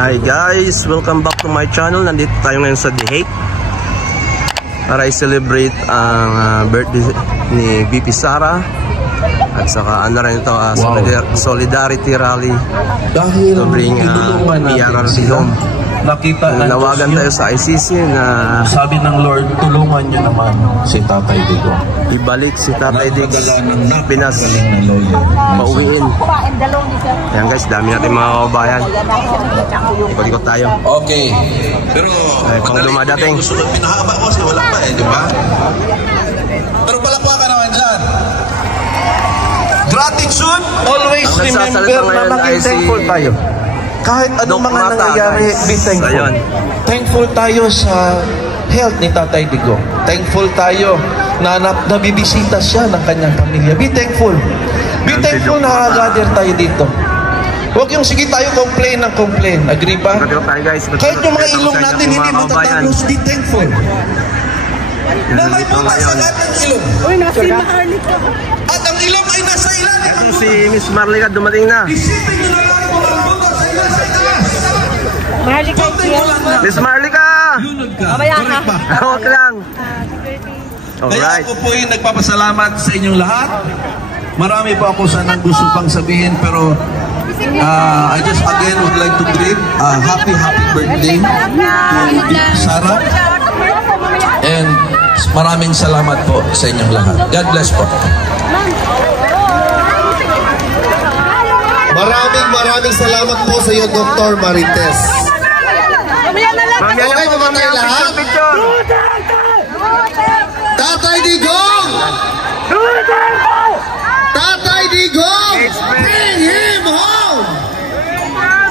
Hi guys, welcome back to my channel. Nandito tayo ngayon sa The Hague para i-celebrate ang birthday ni VP Sara. At saka ano rin ito, solidarity rally to bring PRRD home. Nawagan tayo sa ICC na sabi ng Lord, tulungan niyo naman si Tatay Digong. Ibalik si Tatay Digong sa Pinas, pauwiin. Ayan guys, dami natin mga kabayan. Ikot-ikot tayo. Okay. Pero pang dumadating. Pinahaba ko kasi wala pa di ba? Pero palakwa ka naman dyan. Gratitude, always remember na maging thankful tayo. Kahit anong mga nangyayari, be thankful. Thankful tayo sa health ni Tatay Digong. Thankful tayo na nabibisita siya ng kanyang pamilya. Be thankful. Be thankful na gather tayo dito. Huwag yung sige tayo complain ng complain. Agree ba? Kahit yung mga ilong natin hindi matatapos, be thankful. Na may buka sa lahat ng ilong. Uy, nasa Maharlika. At ang ilong ay nasa ilalim. Itong si Miss Marlica dumating na. Isipin nyo na lang kung ang buka sa ilalim sa itaas. Maharlika, Miss Marlica! Lunod ka. Mamaya ka. Huwag lang. Kaya Alright. ako po ay nagpapasalamat sa inyong lahat. Marami po ako sanang gusto pang sabihin, pero I just again would like to greet happy birthday to Sara. And maraming salamat po sa inyong lahat. God bless po. Maraming salamat po sa iyo, Dr. Marites. Okay po ba tayo lahat? Tatay Digong! Tatay Digong! Bring him home!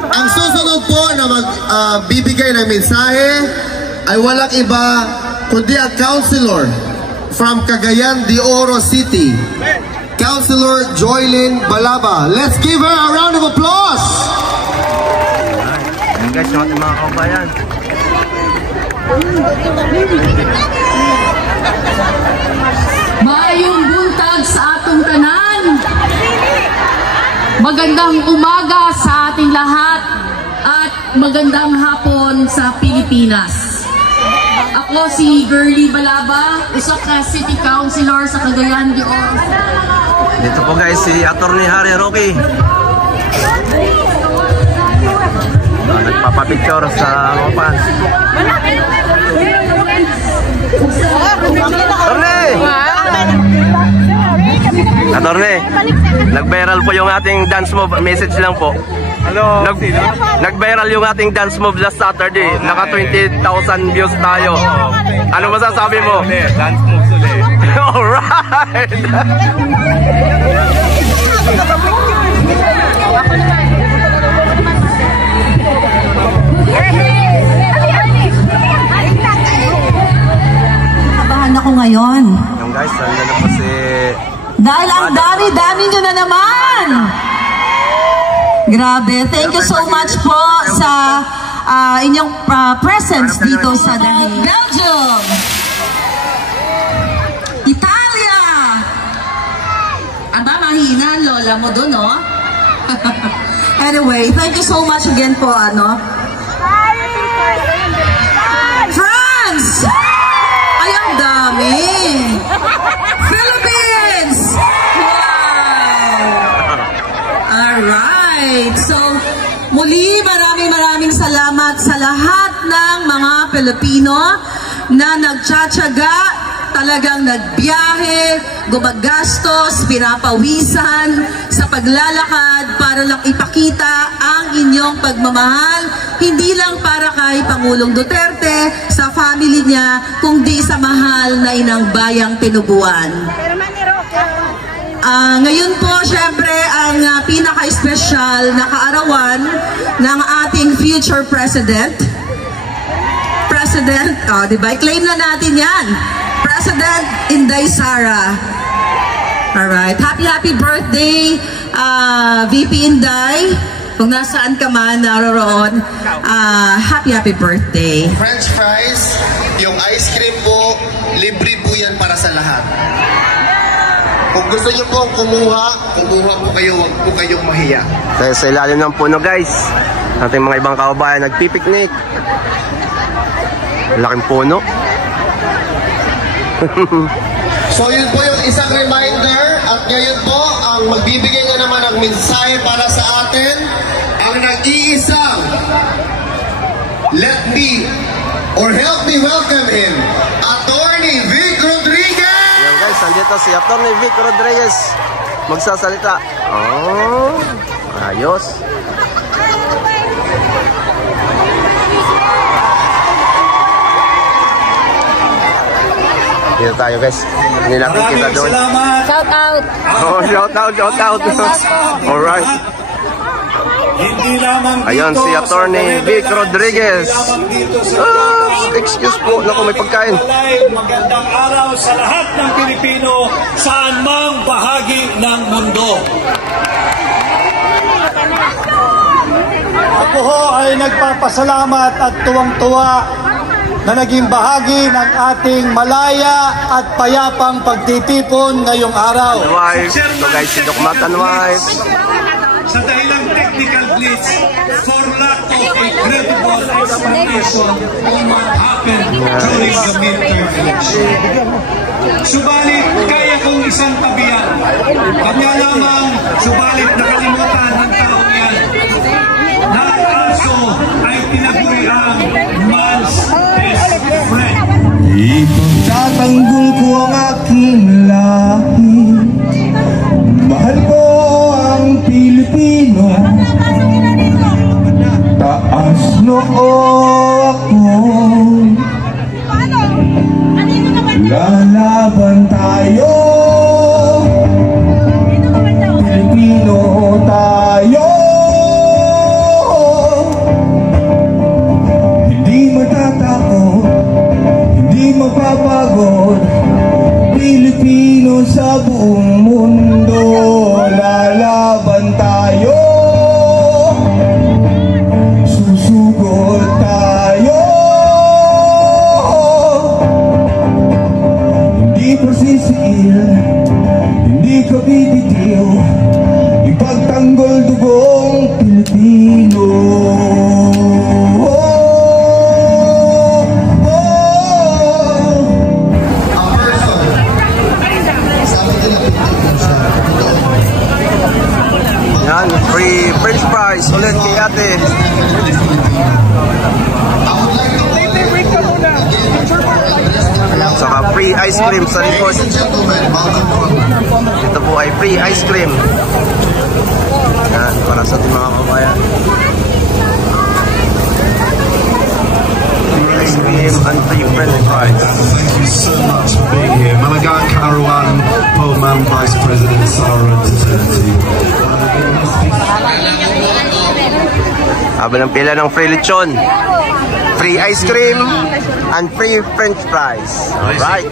Ang susunod po na magbibigay ng mensahe ay walang iba kundi ang councilor from Cagayan de Oro City, Councilor Joylyn Balaba. Let's give her a round of applause! Ayan guys, yung ating mga kabayan. Maayong buntag sa atong tanan. Magandang umaga sa ating lahat at magandang hapon sa Pilipinas. Ako si Girly Balaba, isa ka City Councilor sa Cagayan de Oro. Dito po guys, si Atty. Harry Roque. Nagpapapicture sa mga fans. Atty. Nag-viral po yung ating dance move. Message lang po. Hello. Nag-viral yung ating dance move last Saturday. Naka 20,000 views tayo. Ano masasabi mo? Dance moves ulit. Alright. Kabahan ako ngayon. Yung guys, nandun na po si... Dahil ang dami-dami nyo na naman. Grabe. Thank you so much po sa inyong presence dito sa The Hague. Belgium. Italia. Aba, mahina ang lola mo doon, no? Anyway, thank you so much again po, ano? France! Ay, ang dami! Philippines! Wow! Alright! So, muli, maraming salamat sa lahat ng mga Pilipino na nagtsatsaga, talagang nagbiyahe, gumagastos, pinapawisan sa paglalakad para lang ipakita ang inyong pagmamahal, hindi lang para kay Pangulong Duterte, sa family niya, kundi sa mahal na inang bayang Tinubuan. Ngayon po, syempre, ang pinaka-espesyal na kaarawan ng ating future President, diba? I-claim na natin yan. President Inday Sara. Alright. Happy birthday, VP Inday. Kung nasaan ka man, naroon, happy birthday. French fries, yung ice cream po, libre po yan para sa lahat. Kung gusto niyo po kumuha po kayo, huwag po kayong mahiya. Sa ilalim ng puno guys. Ating mga ibang kababayan nagpipiknik. Laking puno. So yun po yung isang reminder at ngayon po ang magbibigay na naman ng mensahe para sa atin ang nag-iisang help me welcome him, Attorney Vic Rodriguez! Ayan guys, nandito si Attorney Vic Rodriguez magsasalita. Oh, ayos. Dito tayo guys. Hindi natin kita doon. Shout out. Oh, shout out. Alright. Ayun si Attorney Vic Rodriguez. Excuse po. Naku, may pagkain. Magandang araw sa lahat ng Pilipino saan mang bahagi ng mundo. Ako ho ay nagpapasalamat at tuwang-tuwa na naging bahagi ng ating malaya at payapang pagtitipon ngayong araw. Wife. So guys, si Doc Matan wife. Sa dahilang technical glitch, for lack of a credible explanation on what happened during the midterm election. Subalit, kaya kong isang tabihan. Kanya lamang, subalit nakalimutan ng taong yan na ang aso ay tinaguriang man's best friend. Ipagtatanggol ko ang aking lahi. Mahal ko ang Pilipino. Taas noo ako. Lalaban tayo. Pilipino tayo. Hindi matatakot, hindi mapapagod. Pilipino sa buong mundo. Lalaban tayo. Susugod tayo. Hindi pasisiil, hindi ka bibitiw. Ipagtanggol dugong Pilipino. Yan, free french fries ulit kay ate. Saka free ice cream sa likod. Ito po ay free ice cream. Yan, para sa ating mga kabayan. Free ice cream and free french fries. Thank you so much for being here. Malagaan Karawan, Polman, Vice President Sarah Duterte. Habang ang pila ng free lechon, free ice cream, and free french fries. Alright.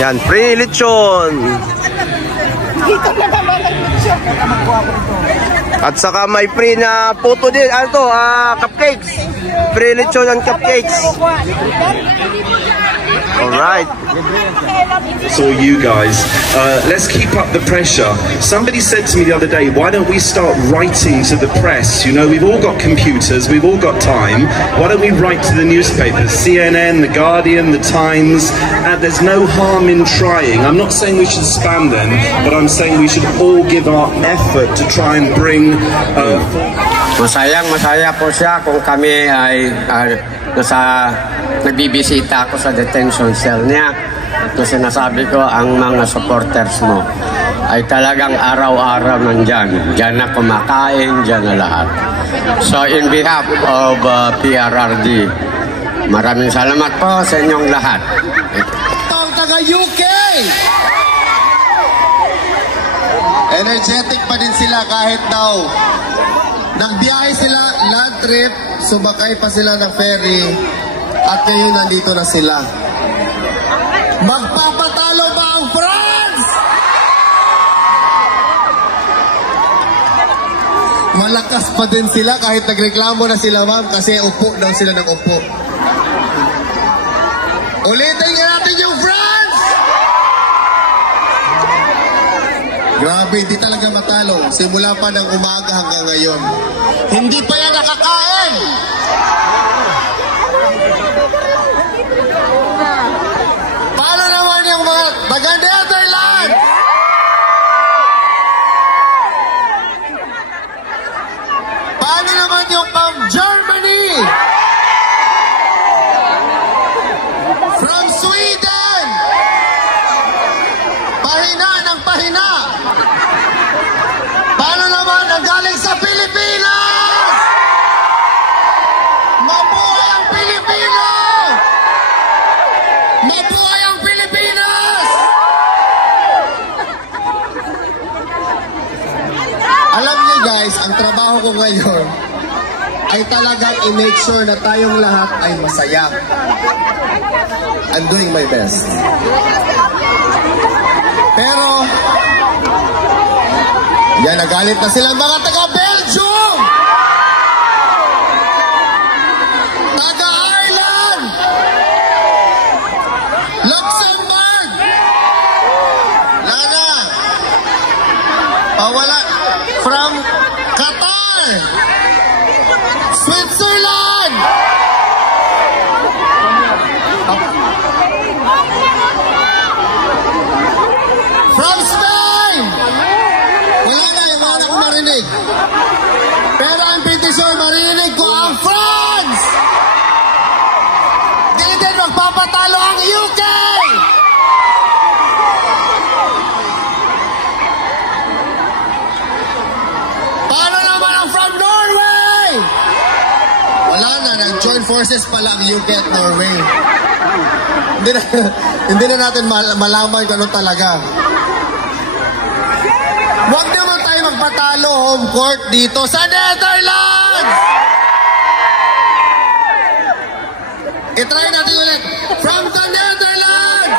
Yan, free lechon. At saka may free na puto din. Ano to? Cupcakes. Free lechon and cupcakes. Alright. So you guys, let's keep up the pressure. Somebody said to me the other day, why don't we start writing to the press? You know, we've all got computers, we've all got time. Why don't we write to the newspapers, CNN, The Guardian, The Times? There's no harm in trying. I'm not saying we should spam them, but I'm saying we should all give our effort to try and bring... Masaya po siya kung kami ay nagbibisita ako sa detention cell niya. Ito sinasabi ko, ang mga supporters mo ay talagang araw-araw nandyan. Diyan na kumakain, diyan na lahat. So in behalf of PRRD, maraming salamat po sa inyong lahat. Ang taga-UK! Energetic pa din sila kahit daw nagbiyahe sila, land trip, sumakay pa sila ng ferry at ngayon nandito na sila. Magpapatalo ba ang France? Malakas pa din sila kahit nagreklamo na sila, ma'am, kasi upo daw sila ng upo. Ulitin nga natin yung France! Grabe, hindi talaga nagpapatalo simula pa ng umaga hanggang ngayon. Hindi pa yan nakakain! Paano naman yung mga taga-Netherlands? Paano naman yung from Germany? From Sweden? Pahina ng pahina. Paano naman ang galing sa Pilipinas? Mabuhay ang Pilipino! Mabuhay ang Pilipinas! Alam niyo guys, ang trabaho ko ngayon ay talagang i-make sure na tayong lahat ay masaya. I'm doing my best. Pero, yan, nagalit na silang mga taga-Belgium! Taga-Ireland! Luxembourg! Lana! Wala. From Qatar! Switzerland! From Spain! Wala na, yung wala ko marinig. Pero ang petisyon, marinig ko ang France! Di din magpapatalo ang UK! Paano naman ang from Norway? Wala na, nag-join forces pala ang UK at Norway. Hindi na natin malaman kung ano talaga. Huwag naman tayo magpatalo home court dito sa Netherlands! I-try natin ulit. From the Netherlands!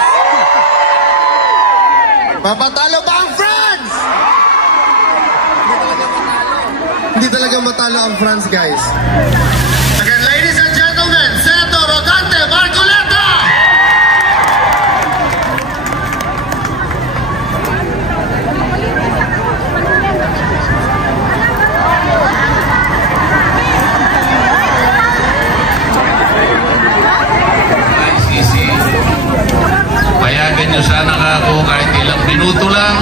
Papatalo ba ang France? Hindi talaga matalo ang France, guys. Again, ladies and gentlemen, Senator Rodante Marcoleta! Payagan nyo sana ako kahit ilang minuto lang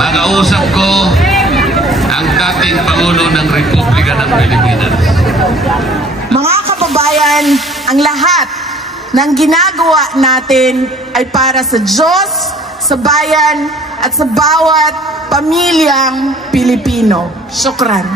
makausap ko ang dating Pangulo ng Republika ng Pilipinas. Mga kababayan, ang lahat ng ginagawa natin ay para sa Diyos, sa bayan, at sa bawat pamilyang Pilipino. Syukran.